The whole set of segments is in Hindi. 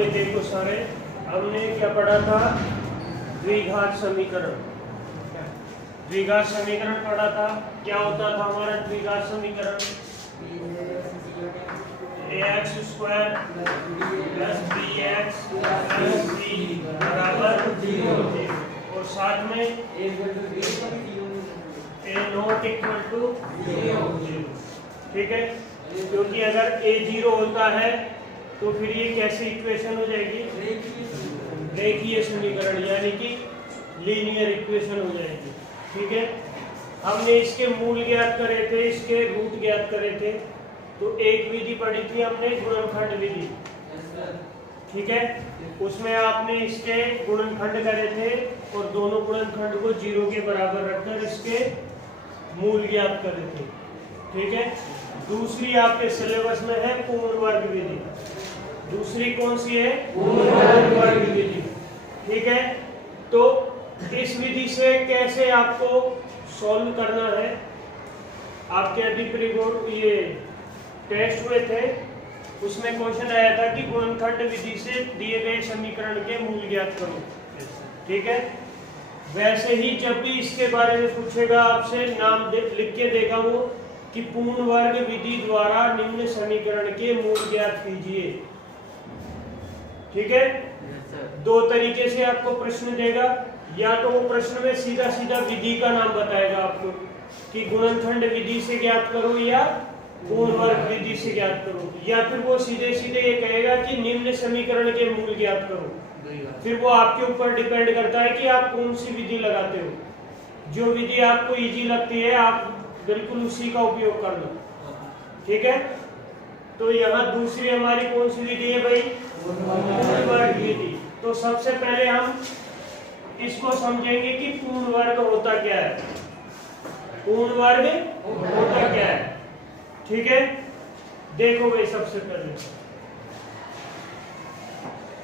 भाई देखो सारे, हमने क्या पढ़ा था? द्विघात समीकरण। द्विघात समीकरण पढ़ा था। क्या होता था हमारा द्विघात समीकरण? ax square plus bx plus c बराबर 0 और साथ में a नॉट इक्वल टू 0। ठीक है, क्योंकि अगर a 0 होता है तो फिर ये कैसी इक्वेशन हो जाएगी? रेखीय समीकरण, यानी कि लीनियर इक्वेशन हो जाएगी। ठीक है, हमने इसके मूल ज्ञात करे थे, इसके रूट ज्ञात करे थे। तो एक विधि पढ़ी थी हमने, गुणनखंड विधि। ठीक है, उसमें आपने इसके गुणनखंड करे थे और दोनों गुणनखंड को 0 के बराबर रखकर इसके मूल ज्ञात करे थे। ठीक है, दूसरी आपके सिलेबस में है पूर्ण वर्ग विधि। दूसरी कौन सी है? पूर्ण वर्ग विधि। ठीक है, तो इस विधि से कैसे आपको सॉल्व करना है? आपके अभी प्रीबोर्ड ये टेस्ट हुए थे, उसमें क्वेश्चन आया था कि गुणनखंड विधि से दिए गए समीकरण के मूल ज्ञात करो। ठीक है, वैसे ही जब भी इसके बारे में पूछेगा आपसे, नाम लिख के देगा वो कि पूर्ण वर्ग विधि द्वारा निम्न समीकरण के मूल ज्ञात कीजिए। ठीक है, दो तरीके से आपको प्रश्न देगा। या तो वो प्रश्न में सीधा सीधा विधि का नाम बताएगा आपको कि गुणनखंड विधि से ज्ञात करो या पूर्ण वर्ग विधि से ज्ञात करो, या फिर वो सीधे सीधे ये कहेगा कि निम्न समीकरण के मूल ज्ञात करो। फिर वो आपके ऊपर डिपेंड करता है कि आप कौन सी विधि लगाते हो। जो विधि आपको इजी लगती है आप बिल्कुल उसी का उपयोग करना। ठीक है, तो यहाँ दूसरी हमारी कौन सी विधि है भाई? पूर्ण वर्ग विधि। तो सबसे पहले हम इसको समझेंगे कि पूर्ण वर्ग होता क्या है। पूर्ण वर्ग होता क्या है? ठीक है, देखो भाई, सबसे पहले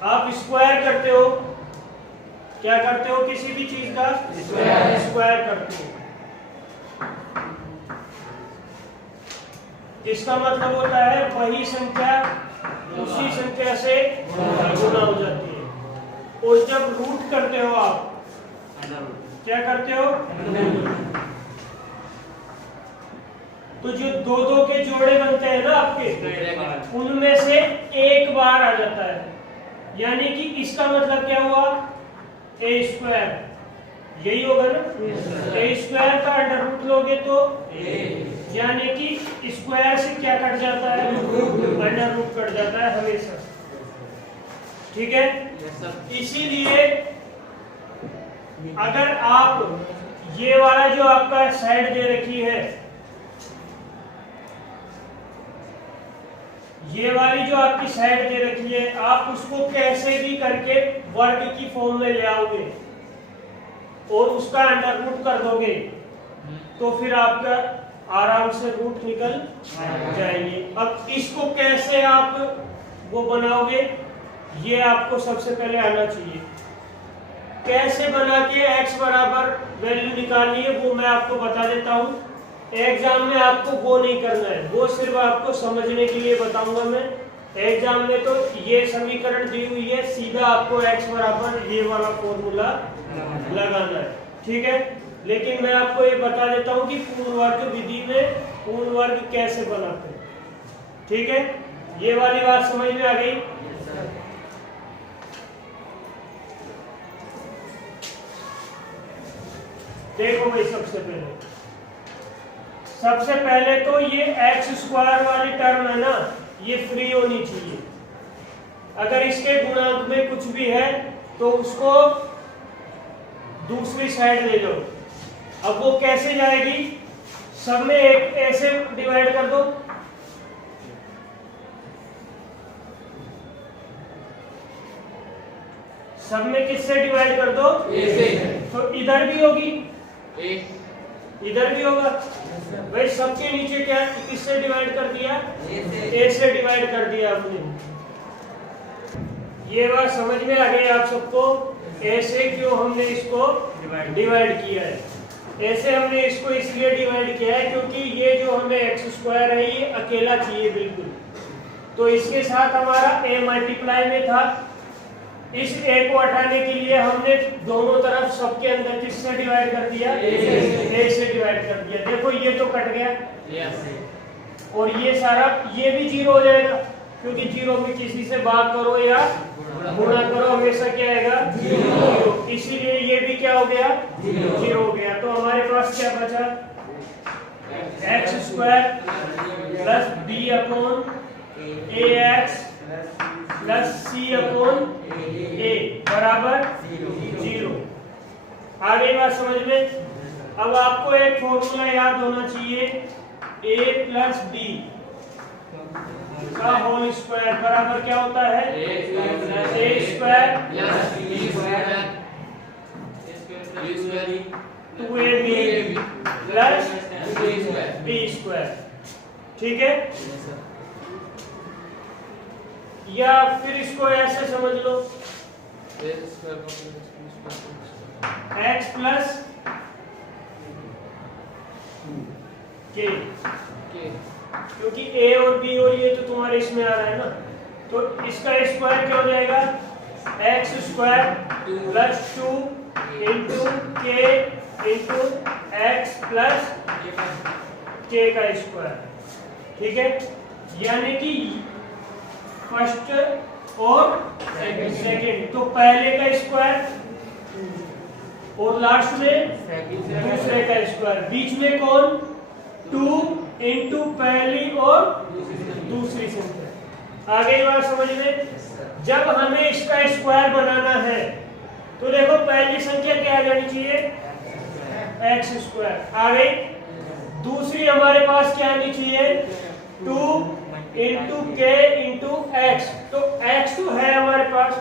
आप स्क्वायर करते हो। क्या करते हो? किसी भी चीज का स्क्वायर करते हो। इसका मतलब होता है वही संख्या उसी संख्या से गुणा हो जाती है। और जब रूट करते हो आप क्या करते हो? तो जो दो दो के जोड़े बनते हैं ना आपके, उनमें से एक बार आ जाता है। यानी कि इसका मतलब क्या हुआ? ए स्क्वायर, यही होगा ना। ए स्क्वायर का अंडर रूट लोगे तो यानी कि स्क्वायर से क्या कट जाता है? अंडर रूट कट जाता है हमेशा। ठीक है, इसीलिए अगर आप ये वाला जो आपका साइड दे रखी है, ये वाली जो आपकी साइड दे रखी है, आप उसको कैसे भी करके वर्ग की फॉर्म में ले आओगे और उसका अंडर रूट कर दोगे तो फिर आपका आराम से रूट निकल जाएंगे। अब इसको कैसे आप वो बनाओगे, ये आपको सबसे पहले आना चाहिए। कैसे बना के x बराबर वैल्यू निकालनी है वो मैं आपको बता देता हूँ। एग्जाम में आपको वो नहीं करना है, वो सिर्फ आपको समझने के लिए बताऊंगा मैं। एग्जाम में तो ये समीकरण दी हुई है, सीधा आपको x बराबर ये वाला फॉर्मूला लगाना है। ठीक है, लेकिन मैं आपको ये बता देता हूँ कि पूर्ण वर्ग विधि में पूर्ण वर्ग कैसे बनाते हैं। ठीक है, ये वाली बात समझ में आ गई? देखो भाई, सबसे पहले तो ये एक्स स्क्वायर वाली टर्म है ना, ये फ्री होनी चाहिए। अगर इसके गुणांक में कुछ भी है तो उसको दूसरी साइड ले लो। अब वो कैसे जाएगी? सब में एक ऐसे डिवाइड कर दो। सब में किससे डिवाइड कर दो? ए से। तो इधर भी होगी, इधर भी होगा। भाई सबके नीचे क्या किससे डिवाइड कर दिया? ए से डिवाइड कर दिया आपने। ये बात समझ में आ गई आप सबको? ऐसे क्यों हमने इसको डिवाइड किया है? ऐसे हमने इसको इसलिए डिवाइड किया है क्योंकि ये जो हमें एक्स स्क्वायर है ये अकेला चाहिए बिल्कुल। तो इसके साथ हमारा a मल्टीप्लाई में था। इस a को हटाने के लिए हमने दोनों तरफ सबके अंदर किससे डिवाइड कर दिया? a से डिवाइड कर दिया। देखो ये तो कट गया और ये सारा ये भी जीरो हो जाएगा, क्योंकि जीरो में किसी से भाग करो या गुणा करो हमेशा क्या आएगा? जीरो। इसीलिए ये भी क्या हो गया? जीरो हो गया। तो हमारे पास क्या बचा? X square plus b upon a x plus c upon a बराबर जीरो। आ गई बात समझ में? अब आपको एक फॉर्मूला याद होना चाहिए, a प्लस बी का होल स्क्वायर बराबर क्या होता है? a square plus b square 2ab plus b square. ठीक है? या फिर इसको ऐसे समझ लो, x प्लस k, क्योंकि a और b और ये तो तुम्हारे इसमें आ रहा है ना, तो इसका स्क्वायर क्या हो जाएगा? एक्स स्क्वायर प्लस 2 इंटू के इंटू एक्स प्लस के का स्क्वायर। ठीक है? यानी कि फर्स्ट और सेकंड, तो पहले का स्क्वायर और लास्ट में दूसरे का स्क्वायर, बीच में कौन? 2 इंटू पहली और दूसरी संख्या। आगे बात समझ में? जब हमें इसका स्क्वायर बनाना है तो देखो पहली संख्या क्या आ जानी चाहिए? X square. आ गई। दूसरी हमारे पास क्या आनी चाहिए? 2 इंटू के इंटू एक्स, तो एक्स तो है हमारे पास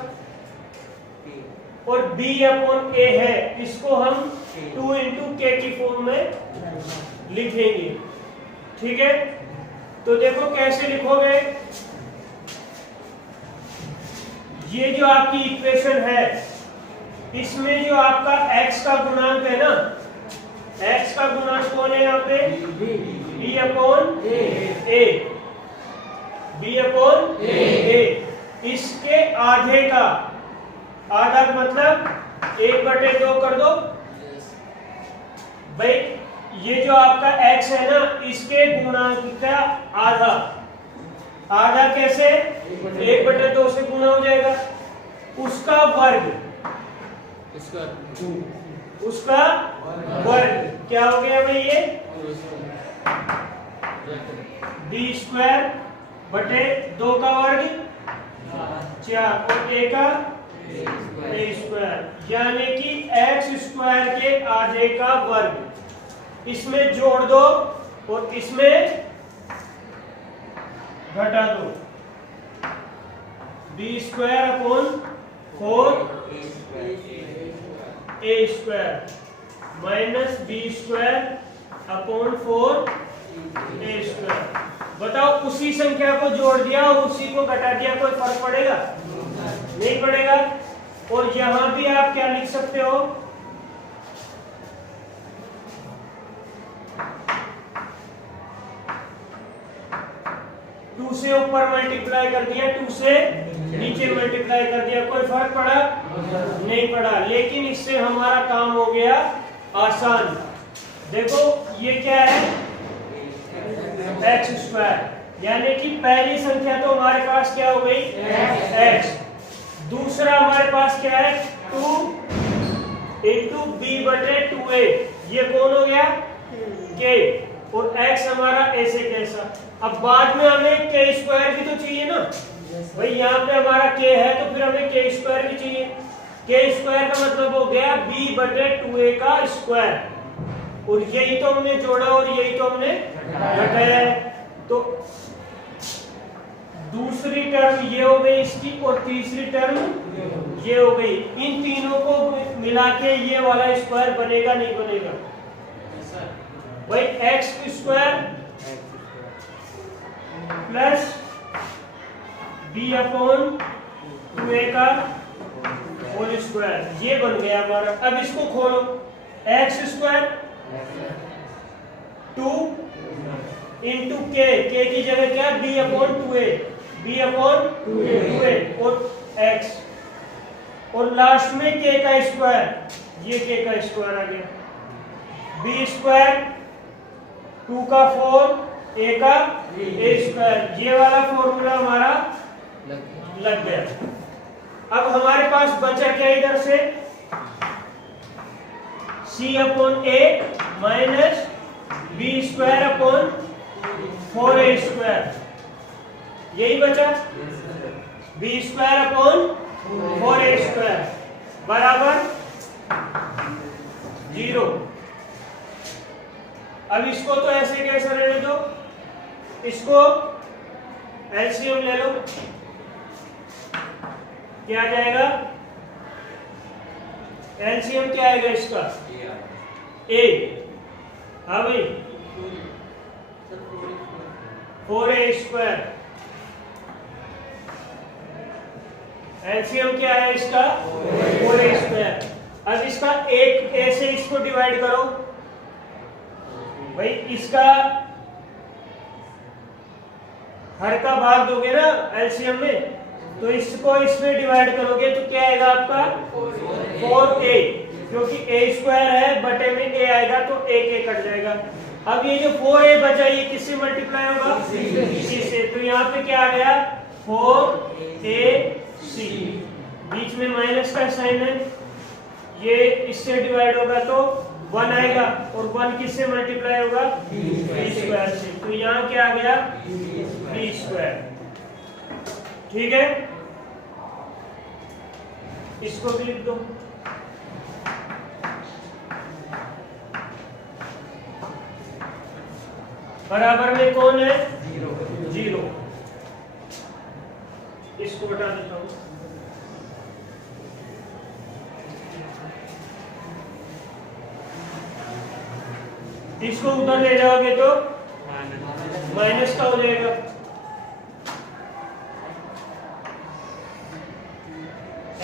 और b अपॉन a है, इसको हम 2 इंटू के की फॉर्म में लिखेंगे। ठीक है? तो देखो कैसे लिखोगे, ये जो आपकी इक्वेशन है इसमें जो आपका x का गुणांक है ना, x का गुणांक कौन है यहाँ पे? b upon a, b upon a। इसके आधे का, आधा मतलब 1/2 कर दो भाई। ये जो आपका x है ना, इसके गुणांक का आधा, आधा कैसे? 1/2 से गुणा हो जाएगा। उसका वर्ग, उसका वर्ग क्या हो गया भाई? ये b स्क्वायर बटे 2 का वर्ग 4 और a का a स्क्वायर, यानी कि x स्क्वायर के आधे का वर्ग। इसमें जोड़ दो और इसमें घटा दो। b square upon 4 a square minus b square upon 4 a square. बताओ, उसी संख्या को जोड़ दिया और उसी को घटा दिया, कोई फर्क पड़ेगा? नहीं पड़ेगा। और यहां भी आप क्या लिख सकते हो? 2 से ऊपर मल्टीप्लाई कर दिया, 2 से नीचे मल्टीप्लाई कर दिया, कोई फर्क पड़ा? नहीं पड़ा। लेकिन इससे हमारा काम हो गया आसान। देखो ये क्या है? एक्स स्क्वायर, यानी कि पहली संख्या तो हमारे पास क्या हो गई? एक्स। दूसरा हमारे पास क्या है? 2 इंटू बी बटे 2a, ये कौन हो गया? के। और x हमारा ऐसे कैसा। अब बाद में हमें के स्क्वायर भी तो चाहिए ना भाई, यहाँ पे हमारा k है तो फिर हमें के स्क्वायर भी चाहिए। के स्क्वायर का मतलब हो गया b बटे 2a का स्क्वायर, और यही तो हमने जोड़ा और यही तो हमने घटाया है। तो दूसरी टर्म ये हो गई इसकी और तीसरी टर्म ये हो गई। इन तीनों को मिला के ये वाला स्क्वायर बनेगा नहीं बनेगा भाई? X square plus b upon 2a का होल स्क्वायर, ये बन गया हमारा। अब इसको खोलो, एक्स स्क्वायर 2 इंटू के की जगह क्या? b upon 2a, b upon 2a और x, और लास्ट में k का स्क्वायर, ये k का स्क्वायर आ गया, b स्क्वायर 2 का 4 a का a स्क्वायर, ये वाला फॉर्मूला हमारा लग गया। अब हमारे पास बचा क्या इधर से, c upon a minus b square upon 4a square, यही बचा, b square upon 4a square बराबर 0। अब इसको तो ऐसे कैसे रहने दो, इसको एलसीएम ले लो, क्या आ जाएगा, एलसीएम क्या आएगा इसका, a, हाँ भाई 4a स्क्वायर, एलसीएम क्या है इसका 4a स्क्वायर। अब इसका एक a से इसको डिवाइड करो भाई, इसका हर का भाग दोगे ना एलसीएम में, तो इसको इसमें डिवाइड करोगे तो क्या आएगा आपका 4a, क्योंकि a स्क्वायर है बटे में a आएगा तो a कट जाएगा। अब ये जो 4a बचा ये किससे मल्टीप्लाई होगा, इसी से, तो यहाँ पे क्या आ गया 4ac, बीच में माइनस का साइन है, ये इससे डिवाइड होगा तो 1 आएगा, और 1 किससे मल्टीप्लाई होगा b स्क्वायर से, तो यहाँ क्या आ गया b स्क्वायर। ठीक है, इसको भी लिख दो, बराबर में कौन है 0, इसको हटा देता हूं, इसको उधर ले जाओगे तो माइनस का हो जाएगा,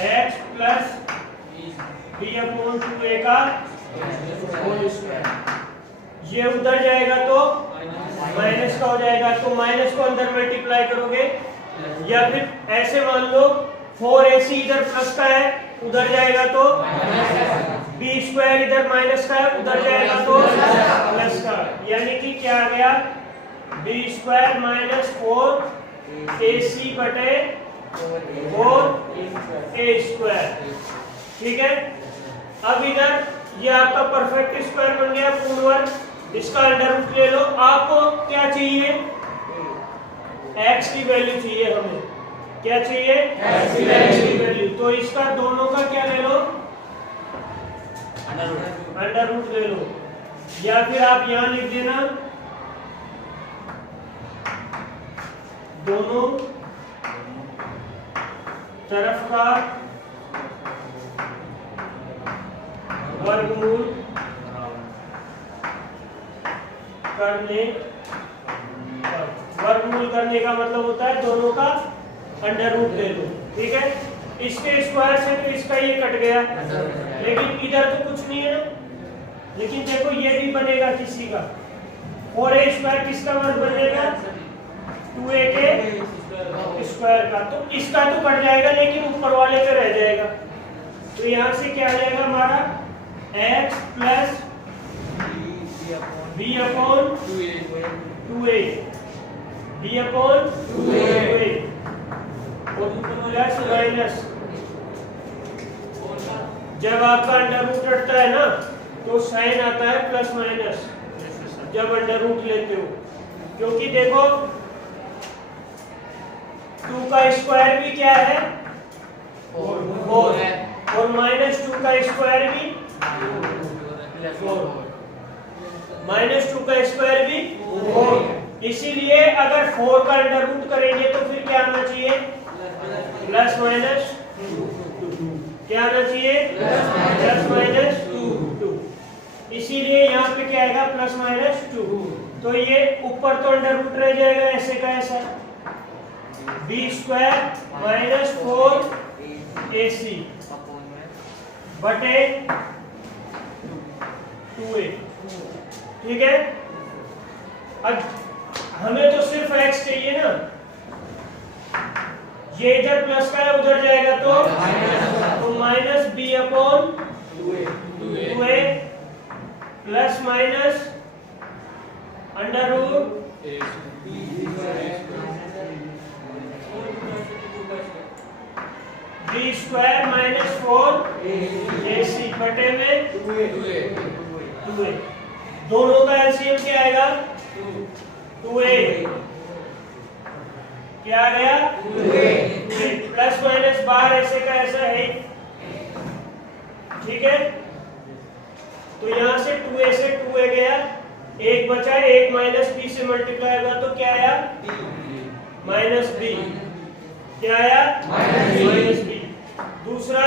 x plus b upon 2a का होल स्क्वायर, ये उधर जाएगा तो माइनस का हो जाएगा, तो माइनस को अंदर मल्टीप्लाई करोगे, या फिर ऐसे मान लो 4ac इधर प्लस का है उधर जाएगा तो b स्क्वायर इधर माइनस का है उधर जाएगा तो प्लस का, यानी कि क्या आ गया b स्क्वायर माइनस 4ac बटे 4a स्क्वायर। ठीक है, अब इधर ये आपका परफेक्ट स्क्वायर बन गया पूर्ण वर्ग, इसका अंडर रूट ले लो, आपको क्या चाहिए x की वैल्यू चाहिए, हमें क्या चाहिए x की वैल्यू, तो इसका दोनों का क्या ले लो अंडर रूट ले लो, या फिर आप यहां लिख देना दोनों तरफ का वर्गमूल करने का मतलब होता है दोनों का अंडर रूट ले लो। ठीक है, इसके स्क्वायर से तो इसका ये कट गया, लेकिन इधर तो कुछ नहीं है ना, लेकिन देखो ये भी बनेगा किसी का, 4a स्क्वायर किसका वर्ग बनेगा 2a के स्क्वायर का, तो इसका तो कट जाएगा लेकिन ऊपर वाले पे रह जाएगा, तो यहाँ से क्या आ जाएगा हमारा x plus b upon 2a, b upon 2a और प्लस माइनस, जब आपका अंडर रूट हटता है ना तो साइन आता है प्लस माइनस जब अंडर रूट लेते हो, क्योंकि देखो 2 का स्क्वायर भी क्या है 4 और माइनस 2 का स्क्वायर भी 4, माइनस 2 का स्क्वायर भी 4, इसीलिए अगर 4 का अंडर रूट करेंगे तो फिर क्या आना चाहिए प्लस माइनस 2, क्या आना चाहिए प्लस माइनस 2, इसीलिए यहाँ पे क्या आएगा प्लस माइनस 2, तो ये ऊपर तो अंडर रूट रह जाएगा ऐसे का ऐसा, b स्क्वायर माइनस 4ac बटे 2a। ठीक है, अब हमें तो सिर्फ x चाहिए ना, ये इधर प्लस का है उधर जाएगा तो minus b upon 2a plus minus under root b square minus 4ac बटे में 2a। दोनों का एलसीएम क्या आएगा 2a। क्या आ गया 2a प्लस माइनस बाहर ऐसे का ऐसा है, ठीक है। तो यहां से 2a से 2a गया, एक बचा, एक माइनस b से मल्टीप्लाई होगा तो क्या आया माइनस b। क्या आया माइनस b। दूसरा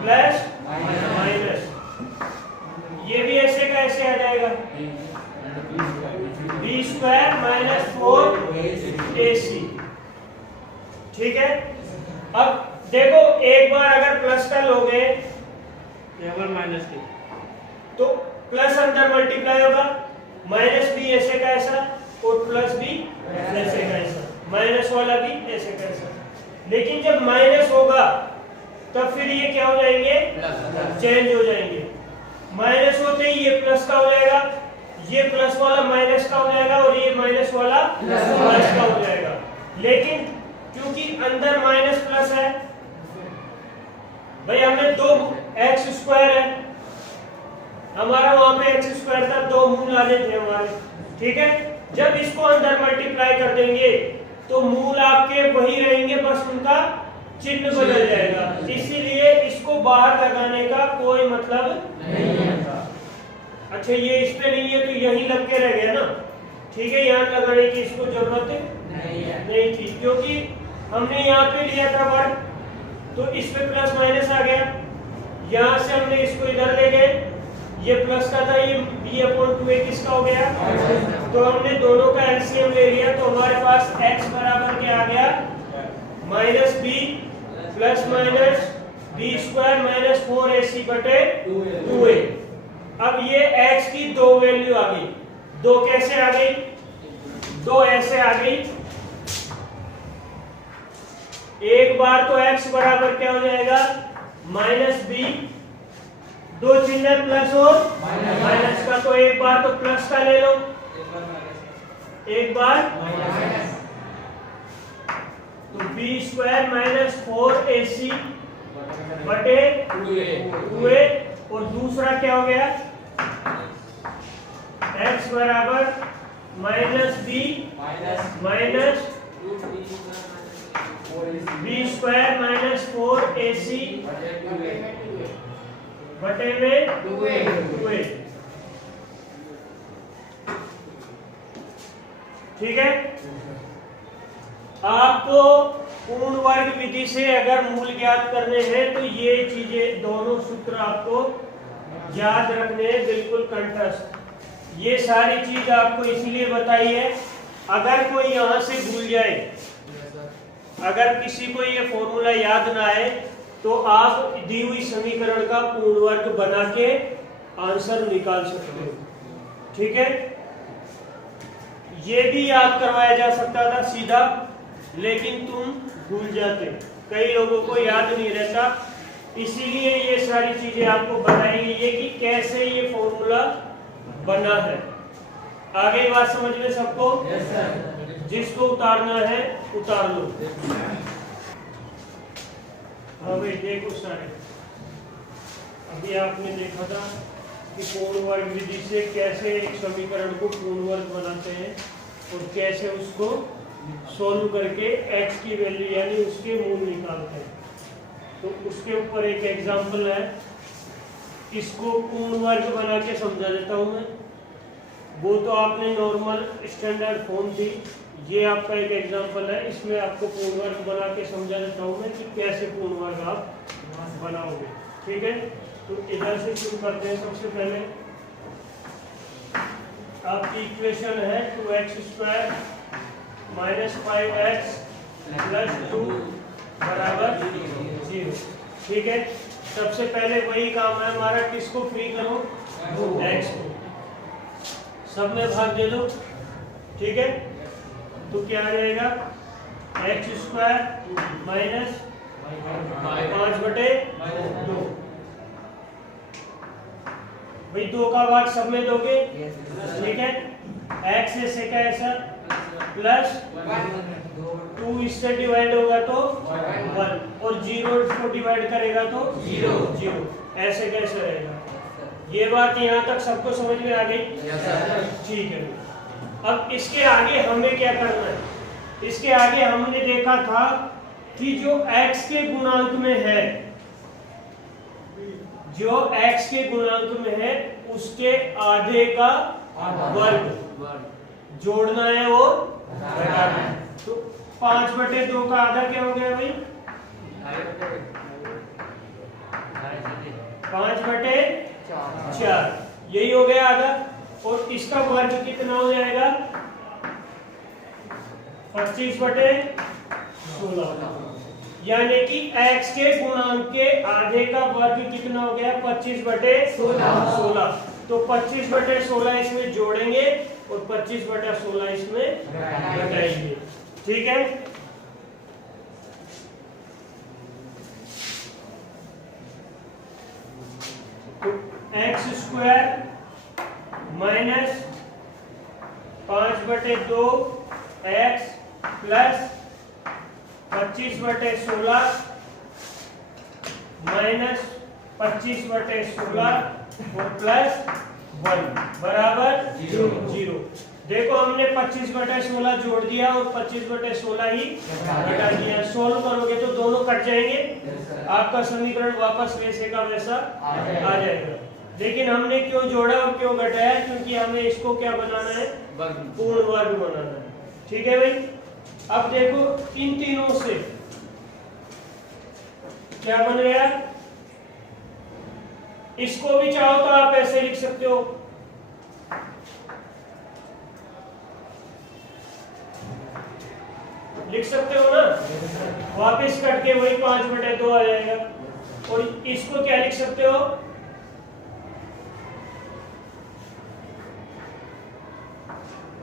प्लस माइनस, ये भी ऐसे का ऐसे आ जाएगा बी स्क्वायर माइनस 4ac, ठीक है। अब देखो एक बार अगर प्लस का लोगे माइनस की तो प्लस अंदर मल्टीप्लाई होगा, माइनस बी ऐसे का ऐसा और प्लस बी ऐसे का ऐसा, माइनस वाला भी ऐसे का ऐसा। लेकिन जब माइनस होगा तब फिर ये क्या हो जाएंगे चेंज हो जाएंगे। माइनस होते ही ये प्लस का हो जाएगा, ये प्लस वाला माइनस का हो जाएगा और ये माइनस वाला प्लस का हो जाएगा। लेकिन क्योंकि अंदर माइनस प्लस है भाई, हमने दो एक्स स्क्वायर है हमारा, वहां पे एक्स स्क्वायर था, दो मूल आने थे हमारे, ठीक है। जब इसको अंदर मल्टीप्लाई कर देंगे तो मूल आपके वही रहेंगे, बस उनका चिन्ह बदल जाएगा। इसीलिए इसको बाहर लगाने का कोई मतलब नहीं है। अच्छा ये इस पे नहीं है तो यही लग के रह गया ना, ठीक है। यहाँ लगाने की इसको जरूरत नहीं थी क्योंकि हमने यहाँ पे लिया था वर्ग, तो इस पे प्लस माइनस आ गया, यहाँ से हमने इसको इधर ले गए, ये प्लस का था, ये b अपॉन 2a किसका हो गया, तो हमने दोनों का एलसीएम ले लिया, तो हमारे पास x बराबर क्या आ गया minus b plus minus b square minus 4ac बटे 2a। अब ये x की दो वैल्यू आ गई, दो कैसे आ गई, दो ऐसे आ गई। एक बार तो x बराबर क्या हो जाएगा माइनस b, दो चिन्ह प्लस और माइनस का, तो एक बार तो प्लस का ले लो, एक बार तो b स्क्वायर माइनस 4ac बटे 2a, और दूसरा क्या हो गया x बराबर minus b minus b square minus 4ac बटे में 2a, ठीक है। आपको पूर्ण वर्ग विधि से अगर मूल ज्ञात करने हैं तो ये चीजें दोनों सूत्र आपको याद रखने हैं बिल्कुल कंठस्थ। ये सारी चीज आपको इसीलिए बताई है, अगर कोई यहां से भूल जाए, अगर किसी को ये फॉर्मूला याद ना आए तो आप दी हुई समीकरण का पूर्ण वर्ग बना के आंसर निकाल सकते हो, ठीक है। ये भी याद करवाया जा सकता था सीधा, लेकिन तुम भूल जाते, कई लोगों को याद नहीं रहता, इसीलिए ये सारी चीजें आपको बताई गई है कि कैसे ये फॉर्मूला बना है। आगे बात समझ में सबको? yes, sir। जिसको उतारना है उतार लो। हाँ भाई देखो सारे, अभी आपने देखा था कि पूर्ण वर्ग विधि से कैसे एक समीकरण को पूर्ण वर्ग बनाते हैं और कैसे उसको सोल्व करके x की वैल्यू यानी उसके मूल निकालते हैं। तो उसके ऊपर एक एग्जांपल है, इसको पूर्ण वर्ग बना के समझा देता हूँ मैं। वो तो आपने नॉर्मल स्टैंडर्ड फॉर्म थी, ये आपका एक एग्जांपल है, इसमें आपको पूर्ण वर्ग बना के समझा देता हूँ मैं कि कैसे पूर्ण वर्ग आप बनाओगे, ठीक है। तो इधर से शुरू करते हैं। सबसे पहले आपकी इक्वेशन है 2x square minus 5x plus 2 बराबर 0, ठीक है। सबसे पहले वही काम है हमारा, किसको फ्री करो, x को, सब में भाग दे दो, ठीक है। तो क्या आ जाएगा एक्स स्क्वायर माइनस 5/2। भाई 2 का भाग सब में दोगे, ठीक है। एक्स से का ऐसा प्लस 2 इससे डिवाइड होगा तो 1 और 0 को डिवाइड करेगा तो 0। ऐसे कैसे रहेगा? ये बात यहाँ तक सबको समझ में आ गई? ठीक है। अब इसके आगे हमें क्या करना है? इसके आगे हमने देखा था कि जो x के गुणांक में है, जो x के गुणांक में है उसके आधे का वर्ग जोड़ना है और घटाना है। तो 5/2 का आधा क्या हो गया भाई? 5/4, यही हो गया आधा। और इसका वर्ग कितना हो जाएगा? 25/16। यानी कि x के गुणांक के आधे का वर्ग कितना हो गया? 25/16। तो 25/16 इसमें जोड़ेंगे और 25/16 इसमें घटाएंगे, ठीक है। तो x square minus 5/2 x plus 25/16 minus 25/16 और प्लस 1 बराबर 0। देखो हमने 25/16 जोड़ दिया और 25/16 ही घटा दिया। सोल्व करोगे तो दोनों कट जाएंगे, आपका समीकरण वापस वैसे का वैसा आ जाएगा। लेकिन हमने क्यों जोड़ा और क्यों घटाया? क्योंकि हमें इसको क्या बनाना है? पूर्ण वर्ग बनाना है, ठीक है भाई। अब देखो इन तीनों से क्या बन गया? इसको भी चाहो तो आप ऐसे लिख सकते हो, लिख सकते हो ना। वापस करके वही 5/2 आ जाएगा। और इसको क्या लिख सकते हो?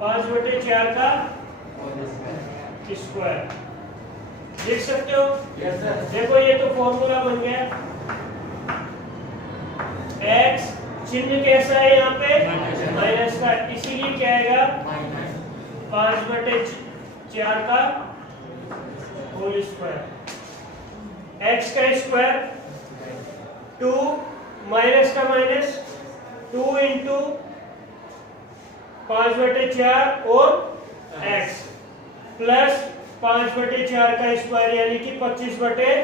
5/4 का स्क्वायर लिख सकते हो। देखो ये तो फॉर्मूला बन गया। x चिन्ह कैसा है यहाँ पे? माइनस का, इसीलिए क्या आएगा? 5/4 का होल स्क्वायर। x का स्क्वायर 2 माइनस का माइनस 2 इंटू 5/4 और x प्लस 5/4 का स्क्वायर यानी कि 25/16।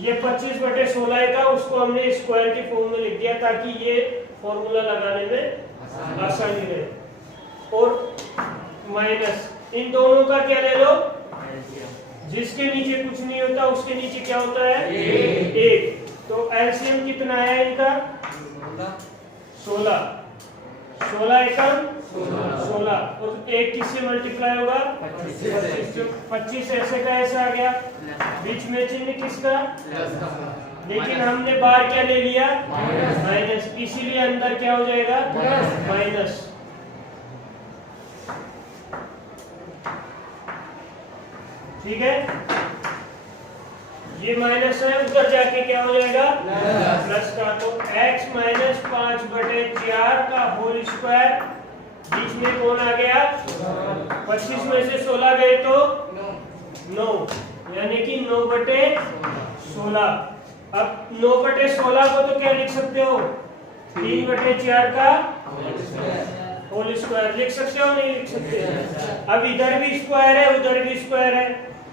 ये 25/16 था, उसको हमने स्क्वायर की फॉर्म में लिख दिया ताकि ये फॉर्मूला लगाने में आसानी रहे। और माइनस इन दोनों का क्या ले लो? जिसके नीचे कुछ नहीं होता उसके नीचे क्या होता है? 1। तो एलसीएम कितना है इनका? 16। 16 एकम 16 और 1 किससे मल्टीप्लाई होगा? 25 ऐसे का ऐसा आ गया। बीच में चिन्ह किसका? लेकिन हमने बार क्या ले लिया? माइनस, इसीलिए अंदर क्या हो जाएगा? माइनस। ठीक है, ये माइनस है, उधर जाके क्या हो जाएगा? प्लस का। तो x माइनस 5/4 का होल स्क्वायर, बीच में कौन आ गया? 25 में से 16 गए तो 9, यानी कि 9/16। अब 9/16 को तो क्या लिख सकते हो? 3/4 का होल स्क्वायर लिख सकते हो, नहीं लिख सकते? अब इधर भी स्क्वायर है उधर भी स्क्वायर है,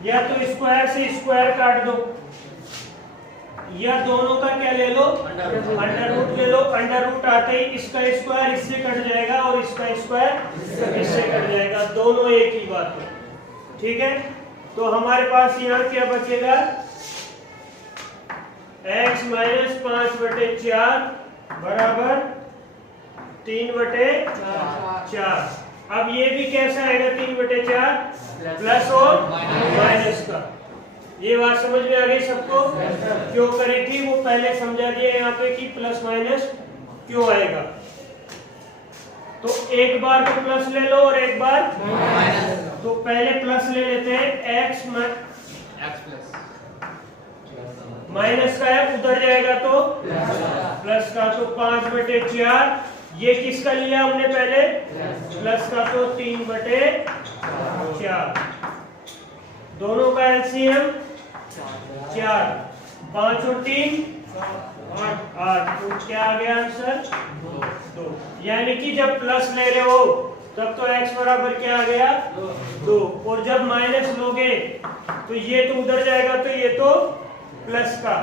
या तो स्क्वायर से स्क्वायर काट दो या दोनों का क्या ले लो? अंडर रूट ले लो। अंडर रूट आते ही इसका स्क्वायर इससे कट जाएगा और इसका स्क्वायर इससे कट जाएगा, दोनों एक ही बात है, ठीक है। तो हमारे पास यहाँ क्या बचेगा? x माइनस 5/4 बराबर 3/4। अब ये भी कैसा आएगा? 3/4 प्लस और माइनस का। ये बात समझ में आ गई सबको? क्यों करी थी वो पहले समझा दिया यहाँ पे कि प्लस माइनस क्यों आएगा। तो एक बार तो प्लस ले लो और एक बार माइनस। तो पहले प्लस ले लेते हैं, x प्लस माइनस का है, उधर जाएगा तो प्लस का, तो 5/4। ये किसका लिया हमने पहले, प्लस का, तो 3/4। दोनों का एलसीएम 4, 5 और 3 8। तो क्या आ गया आंसर, 2। यानी कि जब प्लस ले रहे हो तब तो x बराबर क्या आ गया, 2। और जब माइनस लोगे तो ये तो उधर जाएगा, तो ये तो प्लस का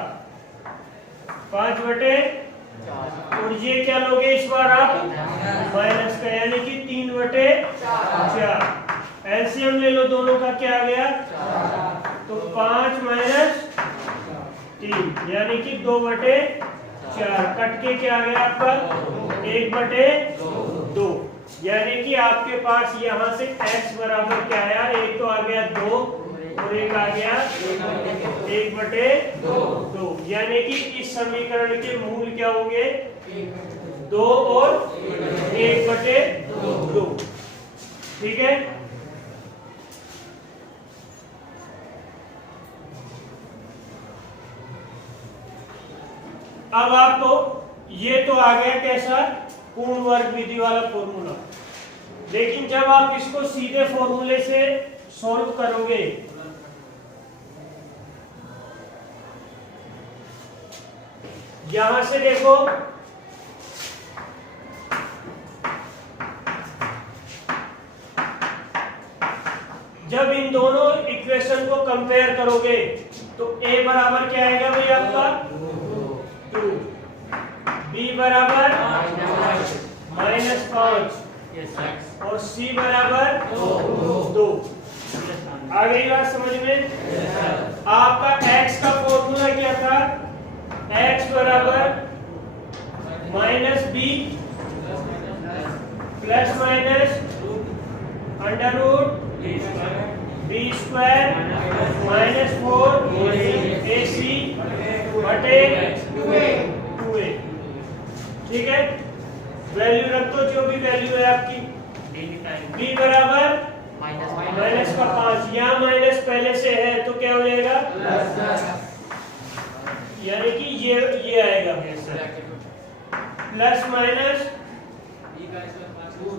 5/, और ये क्या लोगे इस बार आप, माइनस का, यानी कि 3/4। एलसीएम ले लो दोनों का, क्या आ गया, तो 5 - 3 यानी कि 2/4। कट के क्या आ गया आपका, 1/2। यानी कि आपके पास यहाँ से x बराबर क्या आया, एक तो आ गया 2 और एक आ गया 1/2। यानी कि इस समीकरण के मूल क्या होंगे, 2 और 1/2। ठीक है। अब आपको ये तो आ गया कैसा, पूर्ण वर्ग विधि वाला फॉर्मूला। लेकिन जब आप इसको सीधे फॉर्मूले से सॉल्व करोगे, यहां से देखो, जब इन दोनों इक्वेशन को कंपेयर करोगे तो a बराबर क्या आएगा भाई आपका, 2, b बराबर -5 और c बराबर 2। आ गई बात समझ में। आपका x का फॉर्मूला क्या था, x बराबर -b plus minus √b² -4ac बटे 2a। ठीक है, वैल्यू रख दो, जो भी वैल्यू है आपकी। b बराबर -5, यहाँ माइनस पहले से है तो क्या हो जाएगा, यानी कि ये आएगा प्लस माइनस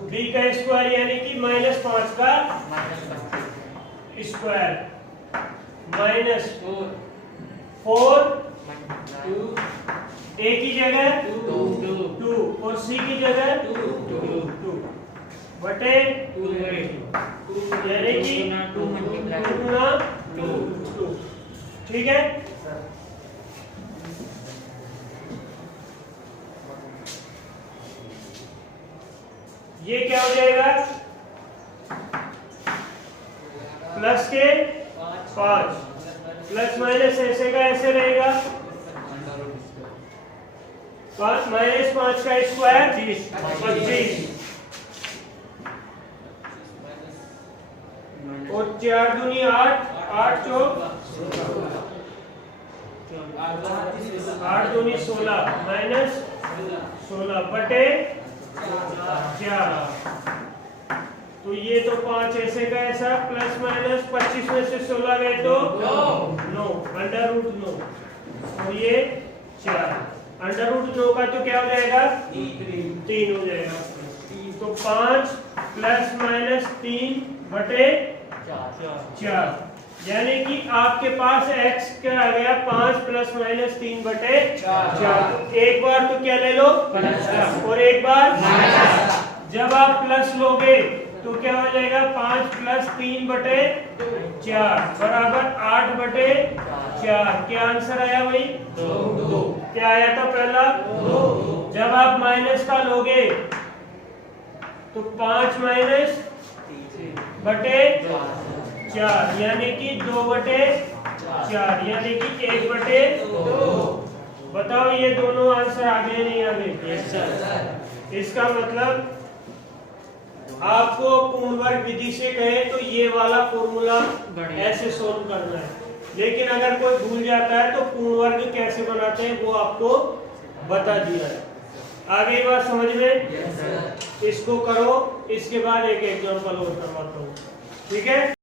b का स्क्वायर, यानी कि -5 का स्क्वायर -4 a की जगह 2 और c की जगह 2 बटे, यानी कि 2 × 2। ठीक है। ये क्या हो जाएगा, प्लस के 5 प्लस माइनस ऐसे का ऐसे रहेगा, -5 का स्क्वायर 25 और 4 दूनी 8, 8 चौक 8 दूनी 16 -16 बटे 4। तो ये तो 5 ऐसे का ऐसा, प्लस माइनस 25 में से 16 गए तो 9 √9 और ये 4 √9 का तो क्या हो जाएगा, 3 हो जाएगा। तो 5 + -3 बटे 4, यानी कि आपके पास x क्या आ गया, 5 + -3 बटे 4। एक बार तो क्या ले लो और एक बार, जब आप प्लस लोगे तो क्या हो जाएगा, 5 + 3 बटे 4 बराबर 8 बटे 4। क्या आंसर आया भाई, 2। क्या आया था पहला, 2। जब आप माइनस का लोगे तो 5 माइनस बटे 4 यानी कि 2 बटे 4 यानी कि 1 बटे 2। बताओ ये दोनों आंसर आ गए नहीं आ गए। इसका मतलब आपको पूर्ण वर्ग विधि से कहे तो ये वाला फॉर्मूला ऐसे सोल्व करना है। लेकिन अगर कोई भूल जाता है तो पूर्ण वर्ग कैसे बनाते हैं वो आपको बता दिया है। आ गई बात समझ में। इसको करो, इसके बाद एक एग्जांपल और करवाता हूँ। ठीक है।